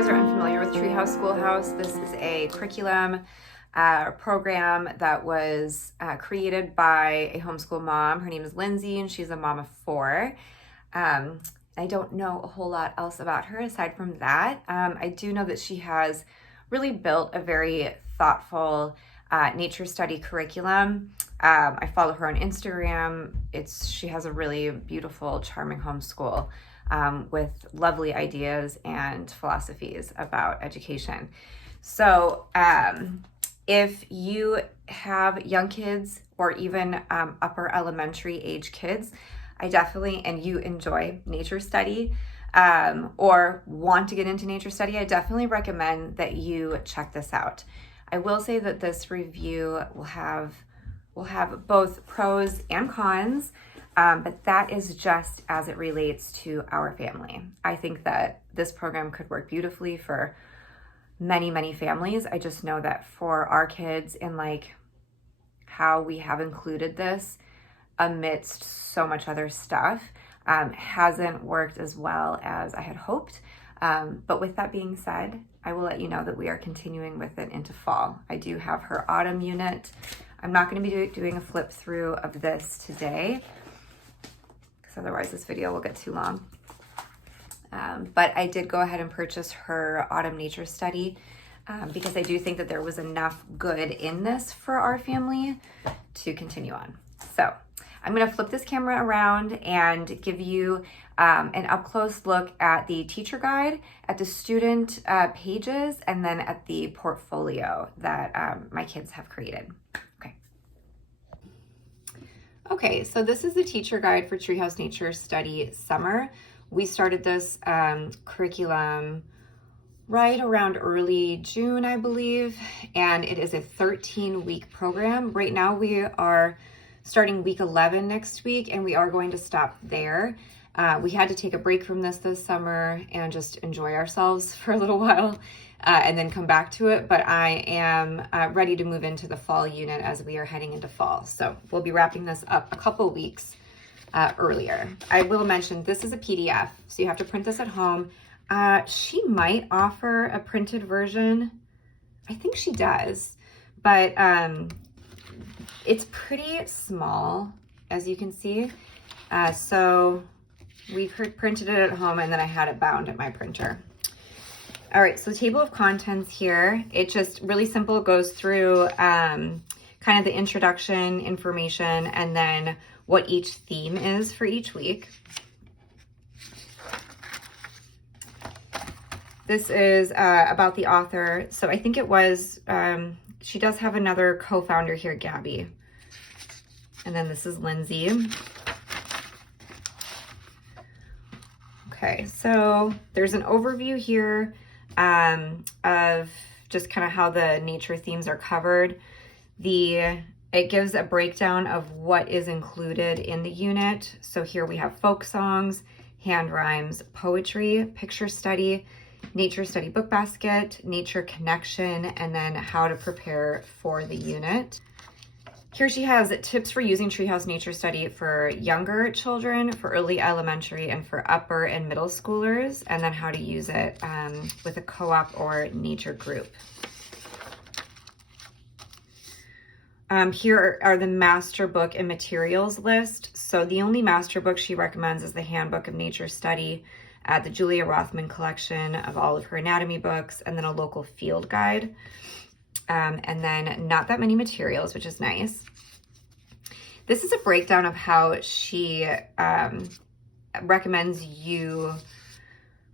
guys are unfamiliar with Treehouse Schoolhouse, this is a curriculum program that was created by a homeschool mom. Her name is Lindsay, and she's a mom of 4. I don't know a whole lot else about her aside from that. I do know that she has really built a very thoughtful nature study curriculum. I follow her on Instagram. She has a really beautiful, charming homeschool with lovely ideas and philosophies about education. So if you have young kids or even upper elementary age kids, and you enjoy nature study or want to get into nature study, I definitely recommend that you check this out. I will say that this review will have both pros and cons, but that is just as it relates to our family. I think that this program could work beautifully for many, many families. I just know that for our kids and like how we have included this amidst so much other stuff hasn't worked as well as I had hoped. But with that being said, I will let you know that we are continuing with it into fall. I do have her autumn unit. I'm not going to be doing a flip through of this today because otherwise this video will get too long. But I did go ahead and purchase her autumn nature study because I do think that there was enough good in this for our family to continue on. So I'm going to flip this camera around and give you an up-close look at the teacher guide, at the student pages, and then at the portfolio that my kids have created. Okay, so this is the teacher guide for Treehouse Nature Study Summer. We started this curriculum right around early June, I believe, and it is a 13-week program. Right now we are starting week 11 next week, and we are going to stop there. We had to take a break from this summer and just enjoy ourselves for a little while and then come back to it. But I am ready to move into the fall unit as we are heading into fall. So we'll be wrapping this up a couple weeks earlier. I will mention this is a PDF, so you have to print this at home. She might offer a printed version. I think she does, but it's pretty small, as you can see. So we printed it at home, and then I had it bound at my printer. All right, so table of contents here. It just really simple, goes through kind of the introduction information and then what each theme is for each week. This is about the author. So I think it was, she does have another co-founder here, Gabby. And then this is Lindsay. Okay, so there's an overview here of just kind of how the nature themes are covered. It gives a breakdown of what is included in the unit. So here we have folk songs, hand rhymes, poetry, picture study, nature study book basket, nature connection, and then how to prepare for the unit. Here she has tips for using Treehouse Nature Study for younger children, for early elementary, and for upper and middle schoolers, and then how to use it with a co-op or nature group. Here are the master book and materials list. So the only master book she recommends is the Handbook of Nature Study, the Julia Rothman collection of all of her anatomy books, and then a local field guide. And then not that many materials, which is nice. This is a breakdown of how she recommends you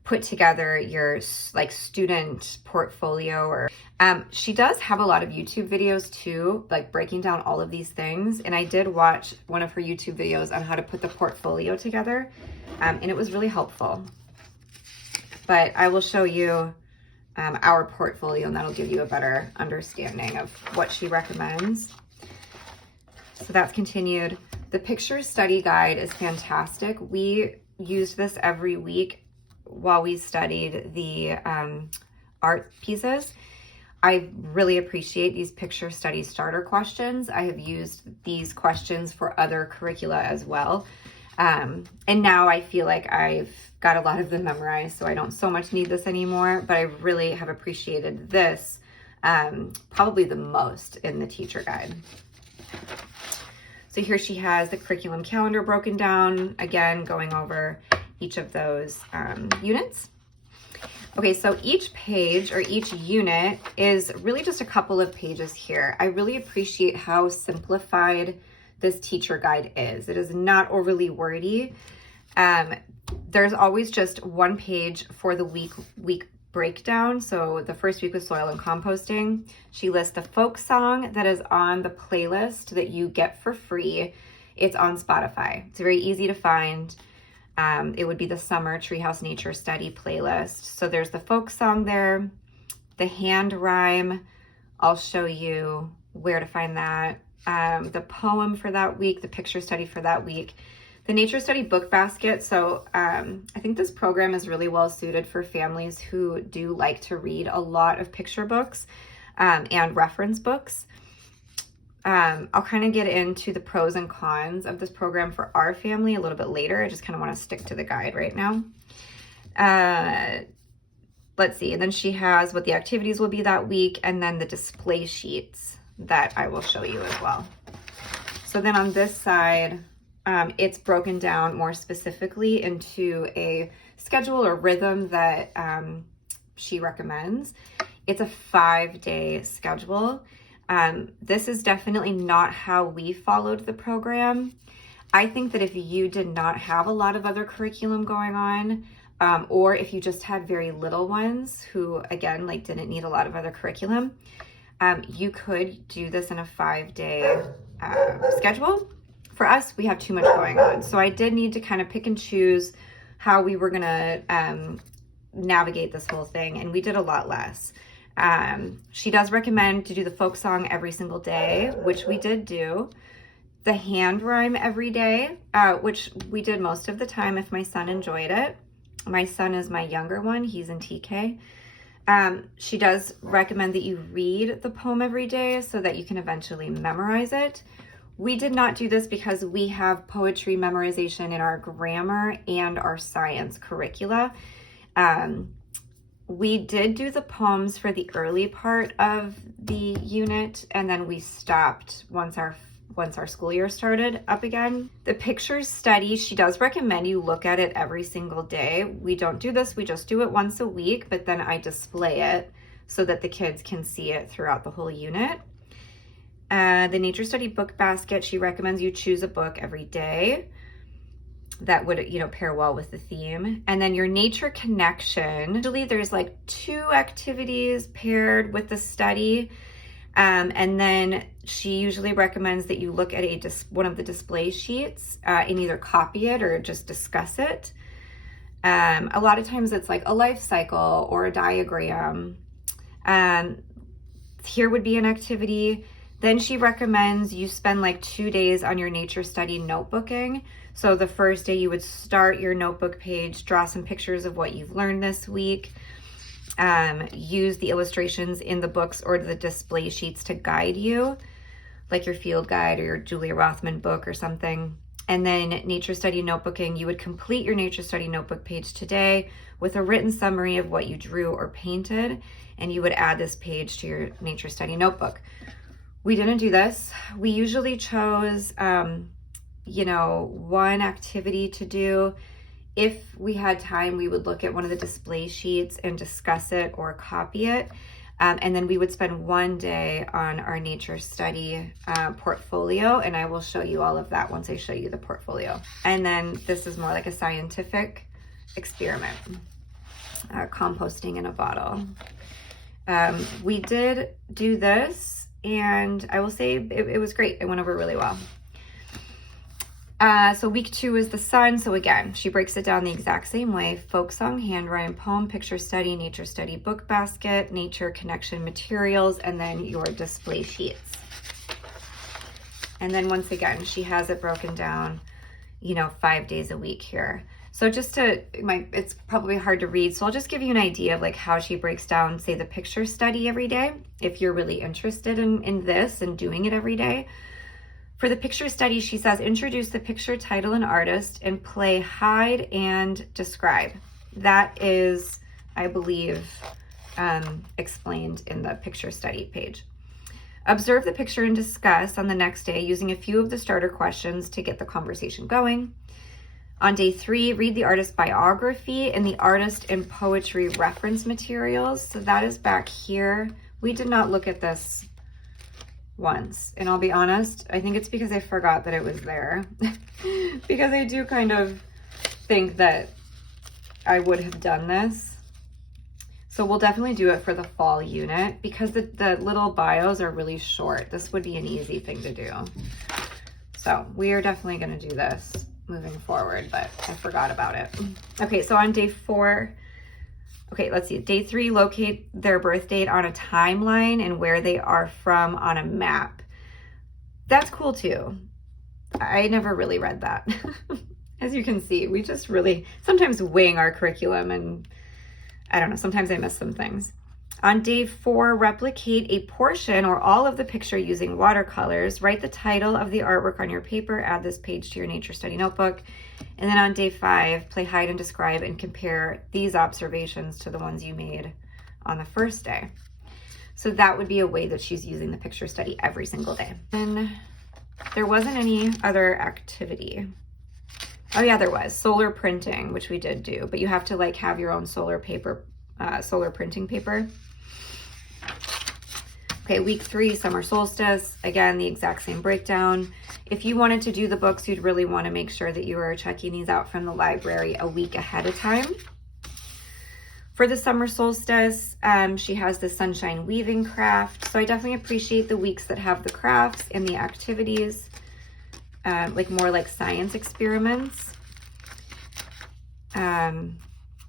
put together your student portfolio. Or she does have a lot of YouTube videos too, like breaking down all of these things. And I did watch one of her YouTube videos on how to put the portfolio together, and it was really helpful. But I will show you our portfolio, and that'll give you a better understanding of what she recommends. So that's continued. The picture study guide is fantastic. We used this every week while we studied the art pieces. I really appreciate these picture study starter questions. I have used these questions for other curricula as well. And now I feel like I've got a lot of them memorized, so I don't so much need this anymore, but I really have appreciated this probably the most in the teacher guide. So here she has the curriculum calendar broken down, again, going over each of those units. Okay, so each page or each unit is really just a couple of pages here. I really appreciate how simplified this teacher guide is. It is not overly wordy. There's always just one page for the week breakdown. So the first week was soil and composting. She lists the folk song that is on the playlist that you get for free. It's on Spotify. It's very easy to find. It would be the summer Treehouse Nature Study playlist. So there's the folk song there, the hand rhyme. I'll show you where to find that. The poem for that week, the picture study for that week, the nature study book basket. So I think this program is really well suited for families who do like to read a lot of picture books and reference books. I'll kind of get into the pros and cons of this program for our family a little bit later. I just kind of want to stick to the guide right now. Let's see. And then she has what the activities will be that week, and then the display sheets that I will show you as well. So then on this side, it's broken down more specifically into a schedule or rhythm that she recommends. It's a 5-day schedule. This is definitely not how we followed the program. I think that if you did not have a lot of other curriculum going on, or if you just had very little ones who, again, like didn't need a lot of other curriculum, you could do this in a 5-day schedule. For us, we have too much going on. So I did need to kind of pick and choose how we were gonna navigate this whole thing, and we did a lot less. She does recommend to do the folk song every single day, which we did do. The hand rhyme every day, which we did most of the time if my son enjoyed it. My son is my younger one, he's in TK. She does recommend that you read the poem every day so that you can eventually memorize it. We did not do this because we have poetry memorization in our grammar and our science curricula. We did do the poems for the early part of the unit, and then we stopped once our school year started up again. The pictures study, she does recommend you look at it every single day. We don't do this, we just do it once a week, but then I display it so that the kids can see it throughout the whole unit. The nature study book basket, she recommends you choose a book every day that would, pair well with the theme. And then your nature connection, usually there's like 2 activities paired with the study. And then she usually recommends that you look at one of the display sheets and either copy it or just discuss it. A lot of times it's like a life cycle or a diagram. Here would be an activity. Then she recommends you spend like 2 days on your nature study notebooking. So the first day you would start your notebook page, draw some pictures of what you've learned this week, use the illustrations in the books or the display sheets to guide you, like your field guide or your Julia Rothman book or something. And then nature study notebooking, you would complete your nature study notebook page today with a written summary of what you drew or painted, and you would add this page to your nature study notebook. We didn't do this. We usually chose, one activity to do. If we had time, we would look at one of the display sheets and discuss it or copy it. And then we would spend 1 day on our nature study portfolio, and I will show you all of that once I show you the portfolio. And then this is more like a scientific experiment, composting in a bottle. We did do this, and I will say it was great. It went over really well. So week 2 is the sun. So again, she breaks it down the exact same way: folk song, hand rhyme, poem, picture study, nature study book basket, nature connection materials, and then your display sheets. And then once again, she has it broken down, 5 days a week here. So it's probably hard to read, so I'll just give you an idea of like how she breaks down, say, the picture study every day, if you're really interested in this and doing it every day. For the picture study, she says, introduce the picture, title, and artist, and play hide and describe. That is, I believe, explained in the picture study page. Observe the picture and discuss on the next day using a few of the starter questions to get the conversation going. On day 3, read the artist's biography and the artist and poetry reference materials. So that is back here. We did not look at this once, and I'll be honest, I think it's because I forgot that it was there. Because I do kind of think that I would have done this. So we'll definitely do it for the fall unit because the little bios are really short. This would be an easy thing to do. So we are definitely going to do this moving forward, but I forgot about it. Okay, so on day 4, okay, let's see. Day 3, locate their birth date on a timeline and where they are from on a map. That's cool too. I never really read that. As you can see, we just really sometimes wing our curriculum, and I don't know, sometimes I miss some things. On day 4, replicate a portion or all of the picture using watercolors. Write the title of the artwork on your paper. Add this page to your nature study notebook. And then on day 5, play hide and describe and compare these observations to the ones you made on the first day. So that would be a way that she's using the picture study every single day. And there wasn't any other activity. Oh yeah, there was solar printing, which we did do, but you have to like have your own solar paper, solar printing paper. Okay, week 3, summer solstice. Again, the exact same breakdown. If you wanted to do the books, you'd really want to make sure that you are checking these out from the library a week ahead of time. For the summer solstice, she has the sunshine weaving craft. So I definitely appreciate the weeks that have the crafts and the activities, like more like science experiments.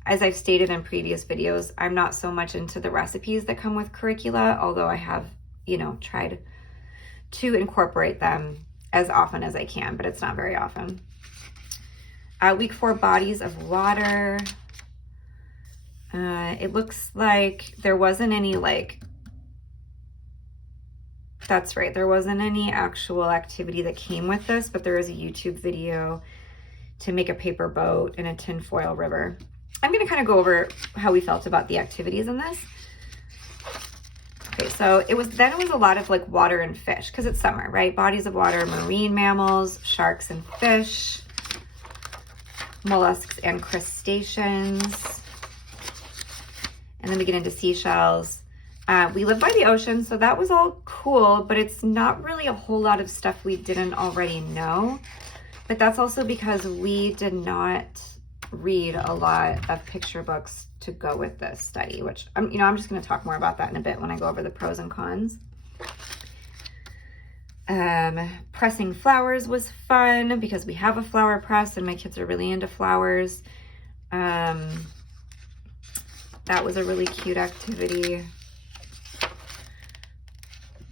As I've stated in previous videos, I'm not so much into the recipes that come with curricula, although I have, tried to incorporate them as often as I can, but it's not very often. Week 4, bodies of water. It looks like there wasn't any that's right, there wasn't any actual activity that came with this, but there is a YouTube video to make a paper boat in a tinfoil river. I'm going to kind of go over how we felt about the activities in this. Okay, so it was a lot of like water and fish because it's summer, right? Bodies of water, marine mammals, sharks and fish, mollusks and crustaceans. And then we get into seashells. We live by the ocean, so that was all cool, but it's not really a whole lot of stuff we didn't already know. But that's also because we did not read a lot of picture books to go with this study, which I'm just going to talk more about that in a bit when I go over the pros and cons. Pressing flowers was fun because we have a flower press and my kids are really into flowers. That was a really cute activity.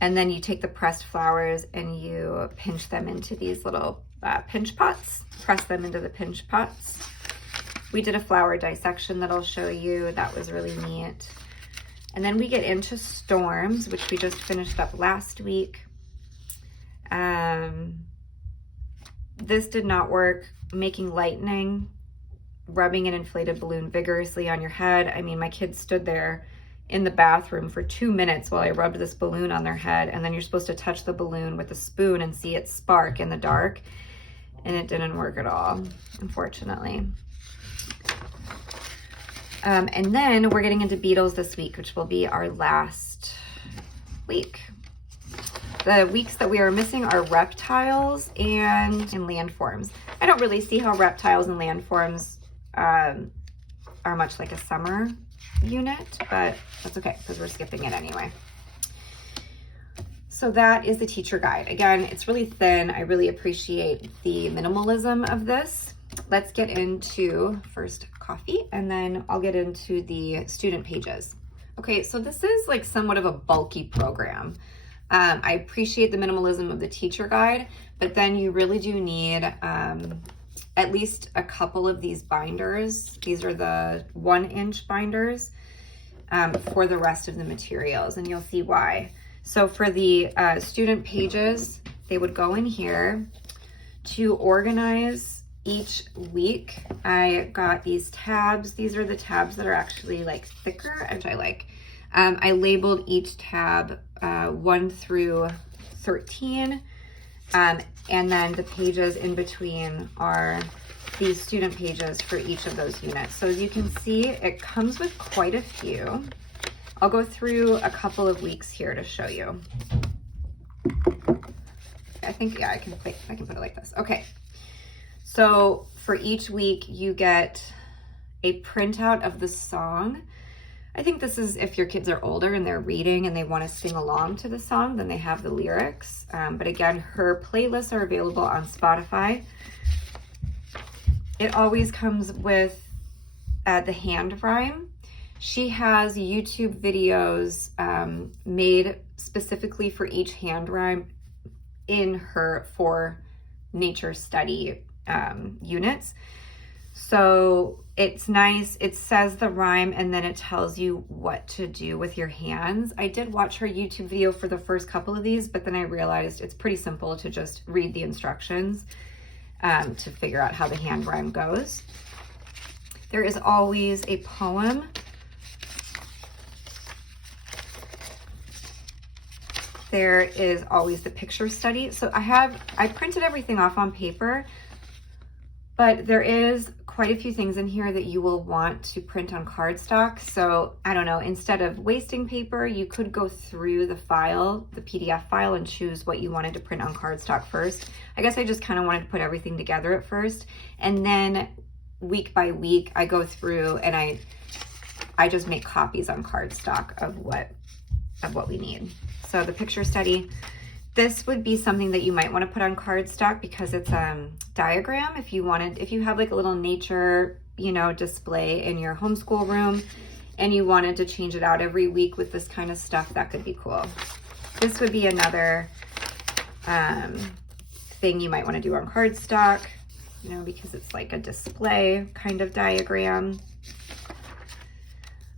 And then you take the pressed flowers and you pinch them into these little pinch pots, press them into the pinch pots. We did a flower dissection that I'll show you. That was really neat. And then we get into storms, which we just finished up last week. This did not work. Making lightning, rubbing an inflated balloon vigorously on your head. I mean, my kids stood there in the bathroom for 2 minutes while I rubbed this balloon on their head, and then you're supposed to touch the balloon with a spoon and see it spark in the dark, and it didn't work at all, unfortunately. And then we're getting into beetles this week, which will be our last week. The weeks that we are missing are reptiles and landforms. I don't really see how reptiles and landforms are much like a summer unit, but that's okay because we're skipping it anyway. So that is the teacher guide. Again, it's really thin. I really appreciate the minimalism of this. Let's get into first coffee and then I'll get into the student pages. Okay, so this is like somewhat of a bulky program. I appreciate the minimalism of the teacher guide, but then you really do need at least a couple of these binders. These are the 1-inch binders for the rest of the materials, and you'll see why. So for the student pages, they would go in here to organize each week. I got these tabs. These are the tabs that are actually like thicker, which I like. I labeled each tab 1 through 13. And then the pages in between are these student pages for each of those units. So as you can see, it comes with quite a few. I'll go through a couple of weeks here to show you. I think, yeah, I can put it like this. Okay. So for each week, you get a printout of the song. I think this is if your kids are older and they're reading and they want to sing along to the song, then they have the lyrics. But again, her playlists are available on Spotify. It always comes with the hand rhyme. She has YouTube videos made specifically for each hand rhyme in her 4 nature study units. So it's nice. It says the rhyme and then it tells you what to do with your hands. I did watch her YouTube video for the first couple of these, but then I realized it's pretty simple to just read the instructions to figure out how the hand rhyme goes. There is always a poem. There is always the picture study. So I printed everything off on paper, but there is quite a few things in here that you will want to print on cardstock. So I don't know, instead of wasting paper, you could go through the file, the PDF file, and choose what you wanted to print on cardstock first. I guess I just kind of wanted to put everything together at first. And then week by week, I go through and I just make copies on cardstock of what we need. So the picture study, this would be something that you might want to put on cardstock because it's diagram. If you have like a little nature, display in your homeschool room and you wanted to change it out every week with this kind of stuff, that could be cool. This would be another thing you might want to do on cardstock, because it's like a display kind of diagram.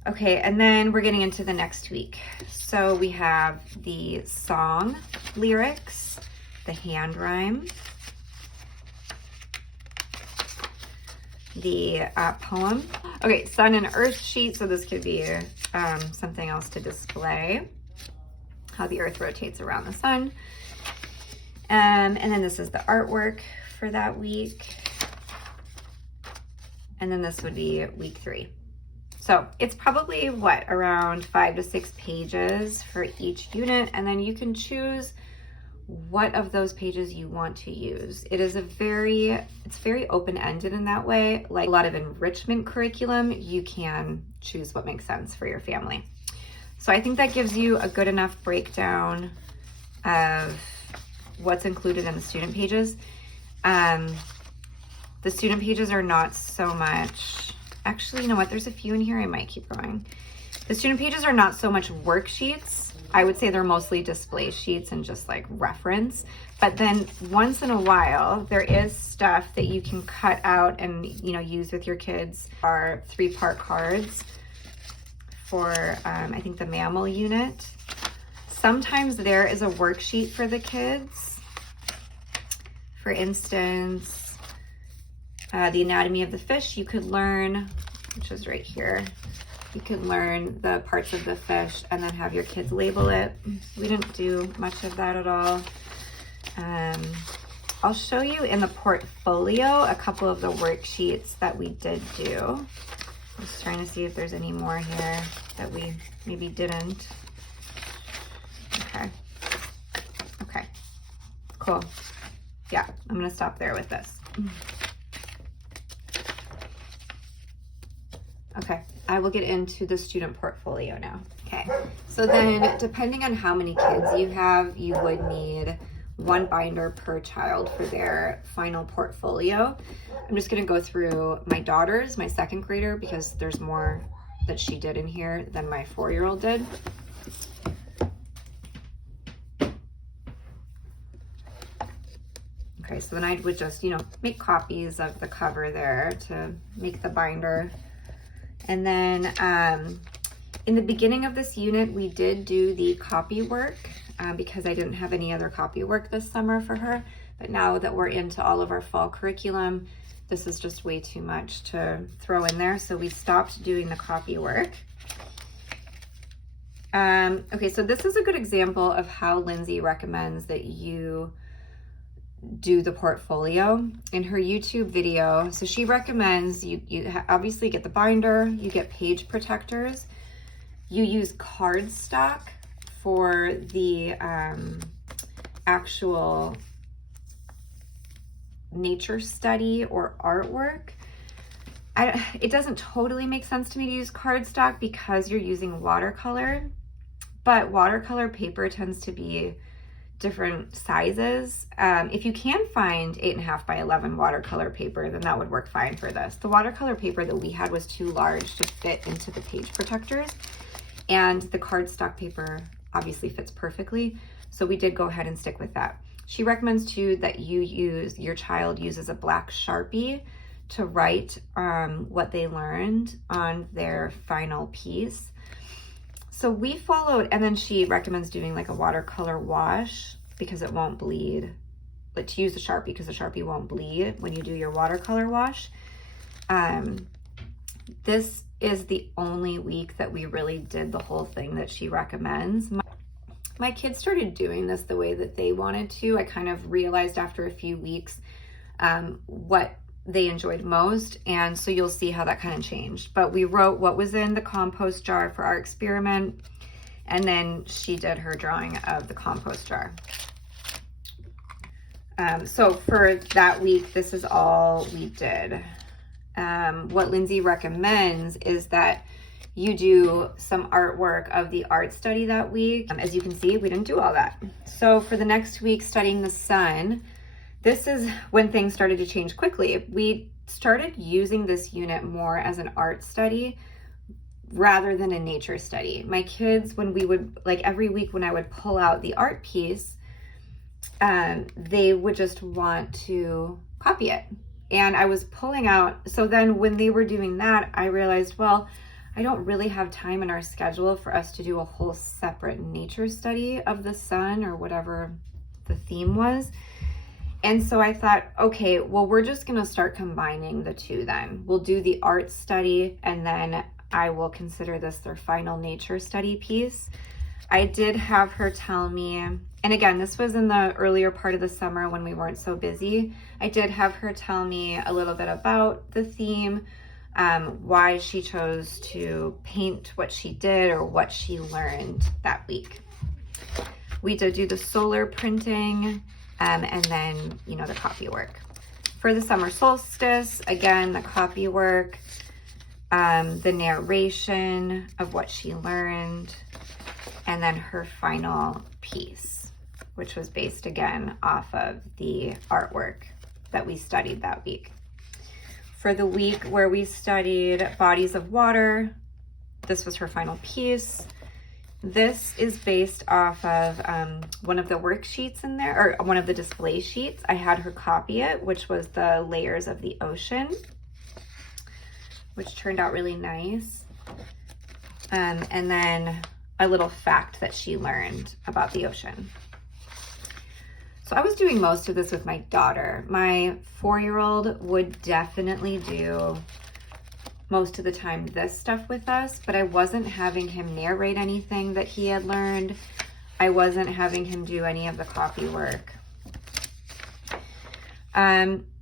Okay, and then we're getting into the next week. So we have the song lyrics, the hand rhyme, the poem. Okay, sun and earth sheet. So this could be something else to display, how the earth rotates around the sun. And then this is the artwork for that week. And then this would be week 3. So it's probably around 5 to 6 pages for each unit. And then you can choose what of those pages you want to use. It's very open-ended in that way. Like a lot of enrichment curriculum, you can choose what makes sense for your family. So I think that gives you a good enough breakdown of what's included in the student pages. The student pages are not so much. Actually, you know what? There's a few in here. I might keep going. The student pages are not so much worksheets. I would say they're mostly display sheets and just like reference. But then once in a while, there is stuff that you can cut out and, use with your kids. Our 3-part cards for, I think, the mammal unit. Sometimes there is a worksheet for the kids. For instance, the anatomy of the fish, you could learn, which is right here. You could learn the parts of the fish and then have your kids label it. We didn't do much of that at all. I'll show you in the portfolio a couple of the worksheets that we did do. I'm just trying to see if there's any more here that we maybe didn't. Okay, cool. Yeah, I'm gonna stop there with this. Okay, I will get into the student portfolio now. Okay, so then depending on how many kids you have, you would need 1 binder per child for their final portfolio. I'm just gonna go through my daughter's, my 2nd grader, because there's more that she did in here than my 4-year-old did. Okay, so then I would just, make copies of the cover there to make the binder. And then in the beginning of this unit, we did do the copy work. because I didn't have any other copy work this summer for her. But now that we're into all of our fall curriculum, this is just way too much to throw in there. So we stopped doing the copy work. Okay, so this is a good example of how Lindsay recommends that you do the portfolio in her YouTube video. So she recommends you obviously get the binder, you get page protectors, you use cardstock for the actual nature study or artwork. It doesn't totally make sense to me to use cardstock because you're using watercolor, but watercolor paper tends to be different sizes. If you can find 8.5 by 11 watercolor paper, then that would work fine for this. The watercolor paper that we had was too large to fit into the page protectors, and the cardstock paper obviously fits perfectly, so we did go ahead and stick with that. She recommends too that your child uses a black Sharpie to write what they learned on their final piece. So we followed, and then she recommends doing like a watercolor wash because it won't bleed, but to use the Sharpie because the Sharpie won't bleed when you do your watercolor wash. This is the only week that we really did the whole thing that she recommends. My kids started doing this the way that they wanted to. I kind of realized after a few weeks what they enjoyed most, and so you'll see how that kind of changed. But we wrote what was in the compost jar for our experiment, and then she did her drawing of the compost jar. So for that week, this is all we did. What Lindsay recommends is that you do some artwork of the art study that week. As you can see, we didn't do all that. So for the next week, studying the sun, this is when things started to change quickly. We started using this unit more as an art study rather than a nature study. My kids, when we would, like every week when I would pull out the art piece, they would just want to copy it. And I was pulling out, so then when they were doing that, I realized, well, I don't really have time in our schedule for us to do a whole separate nature study of the sun or whatever the theme was. And so I thought, okay, well, we're just gonna start combining the two then. We'll do the art study, and then I will consider this their final nature study piece. I did have her tell me, and again, this was in the earlier part of the summer when we weren't so busy. I did have her tell me a little bit about the theme, why she chose to paint what she did or what she learned that week. We did do the solar printing, and then, you know, the copy work. For the summer solstice, again, the copy work, the narration of what she learned, and then her final piece, which was based again off of the artwork that we studied that week. For the week where we studied bodies of water, this was her final piece. This is based off of one of the worksheets in there, or one of the display sheets. I had her copy it, which was the layers of the ocean, which turned out really nice. And then a little fact that she learned about the ocean. So I was doing most of this with my daughter. My 4-year-old would definitely do most of the time this stuff with us, but I wasn't having him narrate anything that he had learned. I wasn't having him do any of the copy work.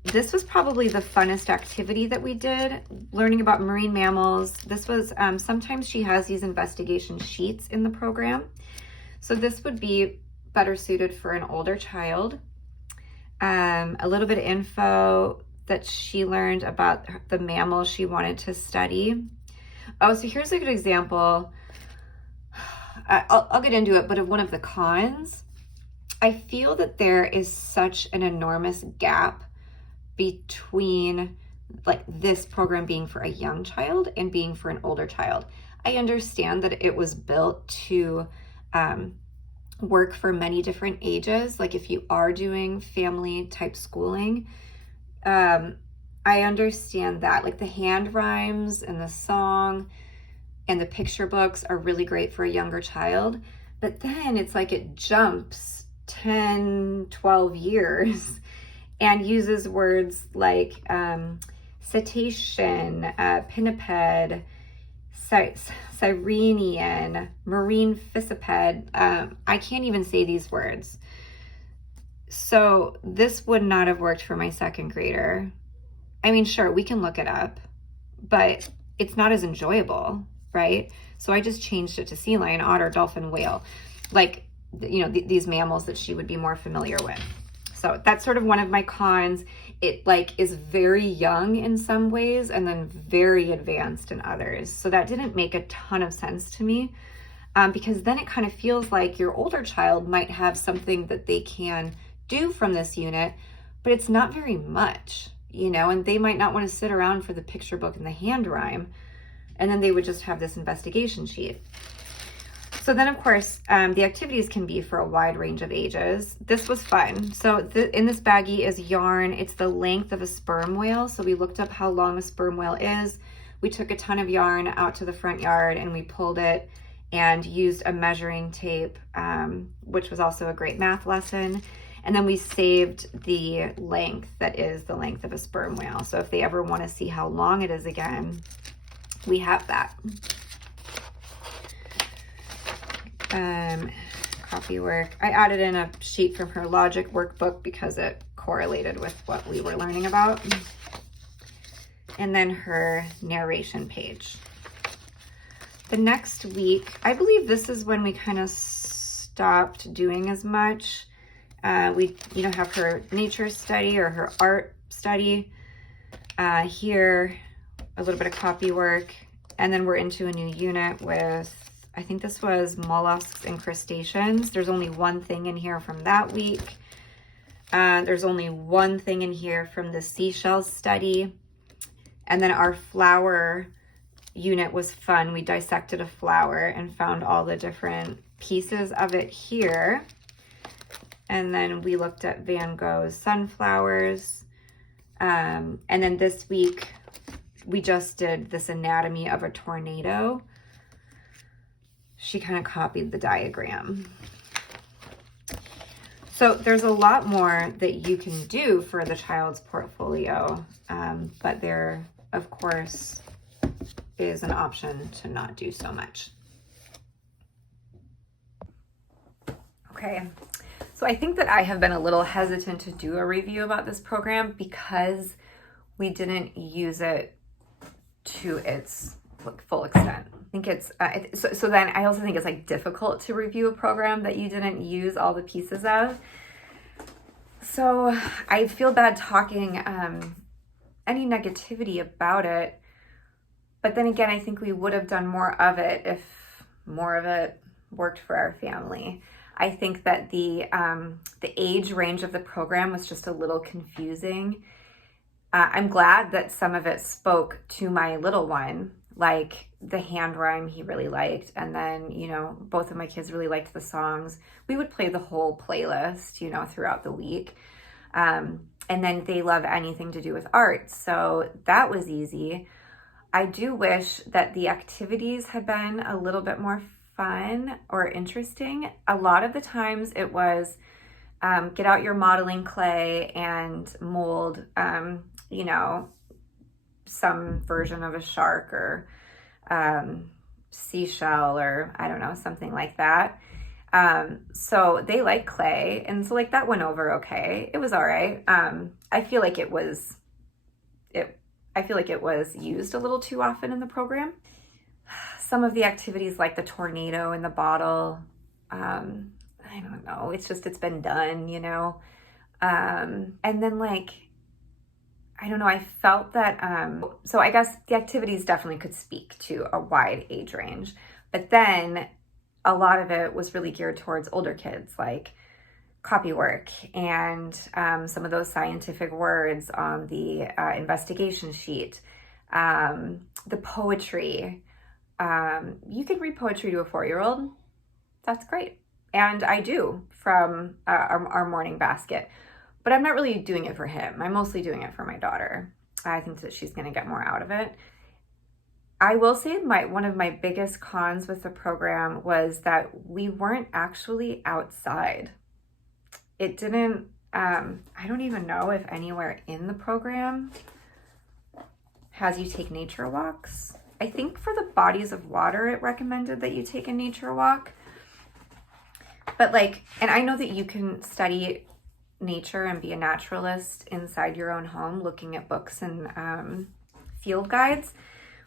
This was probably the funnest activity that we did, learning about marine mammals. This was, sometimes she has these investigation sheets in the program. So this would be better suited for an older child. A little bit of info that she learned about the mammals she wanted to study. Oh, so here's a good example. I'll get into it, but of one of the cons, I feel that there is such an enormous gap between like this program being for a young child and being for an older child. I understand that it was built to work for many different ages. Like if you are doing family type schooling, I understand that, like the hand rhymes and the song and the picture books are really great for a younger child. But then it's like it jumps 10, 12 years and uses words like cetacean, pinniped, Sirenian, marine fissiped. I can't even say these words. So this would not have worked for my second grader. I mean, sure, we can look it up, but it's not as enjoyable, right? So I just changed it to sea lion, otter, dolphin, whale, like, these mammals that she would be more familiar with. So that's sort of one of my cons. It like is very young in some ways and then very advanced in others. So that didn't make a ton of sense to me, because then it kind of feels like your older child might have something that they can do from this unit, but it's not very much, and they might not want to sit around for the picture book and the hand rhyme. And then they would just have this investigation sheet. So then, of course, the activities can be for a wide range of ages. This was fun. So in this baggie is yarn. It's the length of a sperm whale. So we looked up how long a sperm whale is. We took a ton of yarn out to the front yard and we pulled it and used a measuring tape, which was also a great math lesson. And then we saved the length that is the length of a sperm whale. So if they ever want to see how long it is again, we have that. Copy work. I added in a sheet from her logic workbook because it correlated with what we were learning about. And then her narration page. The next week, I believe this is when we kind of stopped doing as much. We, have her nature study or her art study. Here, a little bit of copy work. And then we're into a new unit with, I think this was mollusks and crustaceans. There's only one thing in here from that week. There's only one thing in here from the seashells study. And then our flower unit was fun. We dissected a flower and found all the different pieces of it here. And then we looked at Van Gogh's sunflowers. And then this week, we just did this anatomy of a tornado. She kind of copied the diagram. So there's a lot more that you can do for the child's portfolio, but there, of course, is an option to not do so much. Okay, so I think that I have been a little hesitant to do a review about this program because we didn't use it to its full extent. I think it's, so then I also think it's like difficult to review a program that you didn't use all the pieces of. So I feel bad talking any negativity about it. But then again, I think we would have done more of it if more of it worked for our family. I think that the age range of the program was just a little confusing. I'm glad that some of it spoke to my little one, like the hand rhyme he really liked. And then, both of my kids really liked the songs. We would play the whole playlist, throughout the week. And then they love anything to do with art. So that was easy. I do wish that the activities had been a little bit more fun or interesting. A lot of the times it was get out your modeling clay and mold, some version of a shark or seashell or I don't know, something like that. So they like clay. And so that went over okay. It was all right. I feel like it was used a little too often in the program. Some of the activities like the tornado in the bottle, I don't know. It's been done, and then I don't know, I felt that, so I guess the activities definitely could speak to a wide age range, but then a lot of it was really geared towards older kids, like copy work and some of those scientific words on the investigation sheet, the poetry. You can read poetry to a 4-year-old. That's great. And I do from our morning basket. But I'm not really doing it for him. I'm mostly doing it for my daughter. I think that she's going to get more out of it. I will say one of my biggest cons with the program was that we weren't actually outside. It didn't, I don't even know if anywhere in the program has you take nature walks. I think for the bodies of water, it recommended that you take a nature walk. But like, and I know that you can study nature and be a naturalist inside your own home, looking at books and field guides.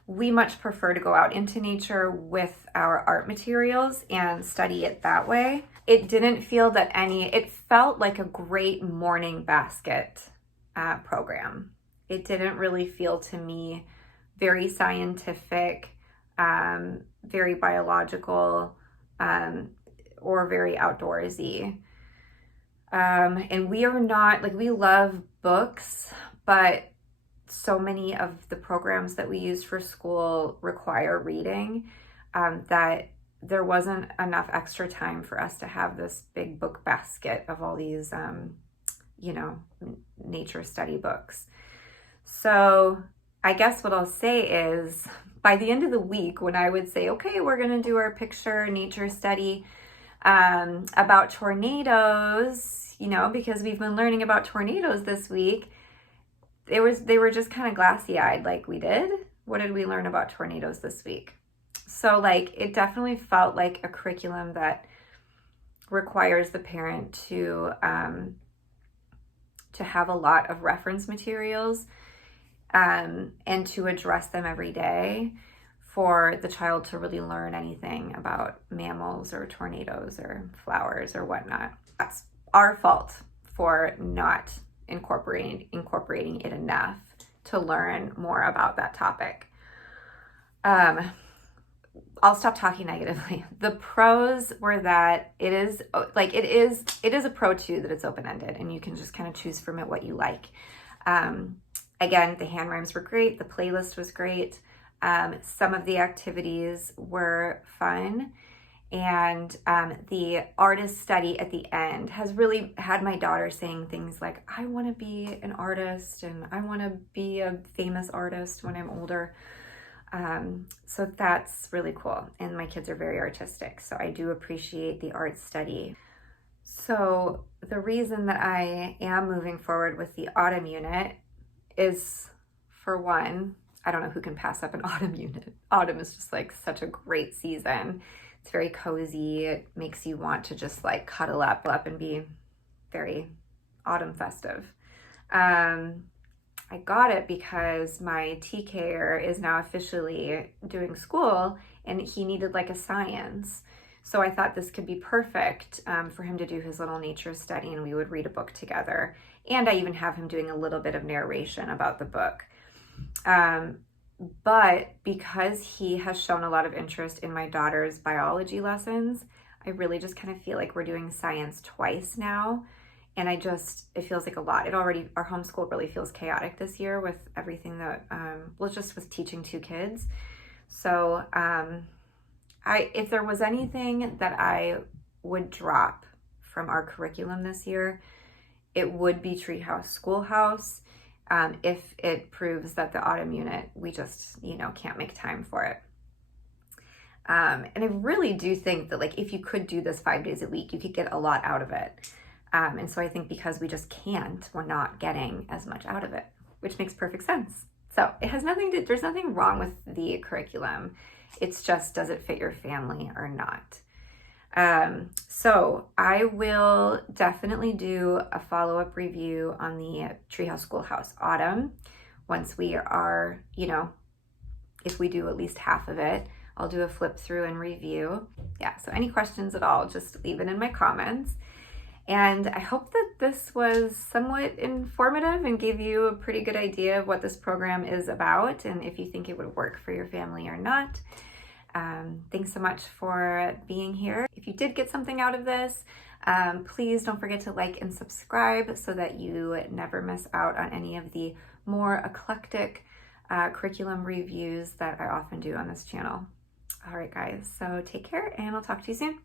We much prefer to go out into nature with our art materials and study it that way. It didn't feel that it felt like a great morning basket program. It didn't really feel to me very scientific, very biological, or very outdoorsy. And we are not, like, we love books, but so many of the programs that we use for school require reading, that there wasn't enough extra time for us to have this big book basket of all these, nature study books. So I guess what I'll say is, by the end of the week, when I would say, okay, we're going to do our picture nature study about tornadoes, because we've been learning about tornadoes this week, they were just kind of glassy-eyed, like, we did? What did we learn about tornadoes this week? So like, it definitely felt like a curriculum that requires the parent to have a lot of reference materials, and to address them every day for the child to really learn anything about mammals or tornadoes or flowers or whatnot. That's our fault for not incorporating it enough to learn more about that topic. I'll stop talking negatively. The pros were that it is a pro too, that it's open-ended and you can just kind of choose from it what you like. Again, the hand rhymes were great. The playlist was great. Some of the activities were fun. And the artist study at the end has really had my daughter saying things like, I want to be an artist and I want to be a famous artist when I'm older. So that's really cool. And my kids are very artistic, so I do appreciate the art study. So the reason that I am moving forward with the autumn unit is, for one, I don't know who can pass up an autumn unit. Autumn is just like such a great season. It's very cozy. It makes you want to just like cuddle up and be very autumn festive. I got it because my TKer is now officially doing school and he needed like a science. So I thought this could be perfect for him to do his little nature study, and we would read a book together. And I even have him doing a little bit of narration about the book. But because he has shown a lot of interest in my daughter's biology lessons, I really just kind of feel like we're doing science twice now. And it feels like a lot. Our homeschool really feels chaotic this year with everything that, just with teaching two kids. So if there was anything that I would drop from our curriculum this year, it would be Treehouse Schoolhouse. If it proves that the autumn unit, we just, can't make time for it. And I really do think that, like, if you could do this 5 days a week, you could get a lot out of it. And so I think because we just can't, we're not getting as much out of it, which makes perfect sense. So there's nothing wrong with the curriculum. It's just, does it fit your family or not? So I will definitely do a follow-up review on the Treehouse Schoolhouse Autumn once we are, if we do at least half of it. I'll do a flip through and review. Yeah, so any questions at all, just leave it in my comments. And I hope that this was somewhat informative and gave you a pretty good idea of what this program is about and if you think it would work for your family or not. Thanks so much for being here. If you did get something out of this, please don't forget to like and subscribe so that you never miss out on any of the more eclectic curriculum reviews that I often do on this channel. All right, guys, so take care and I'll talk to you soon.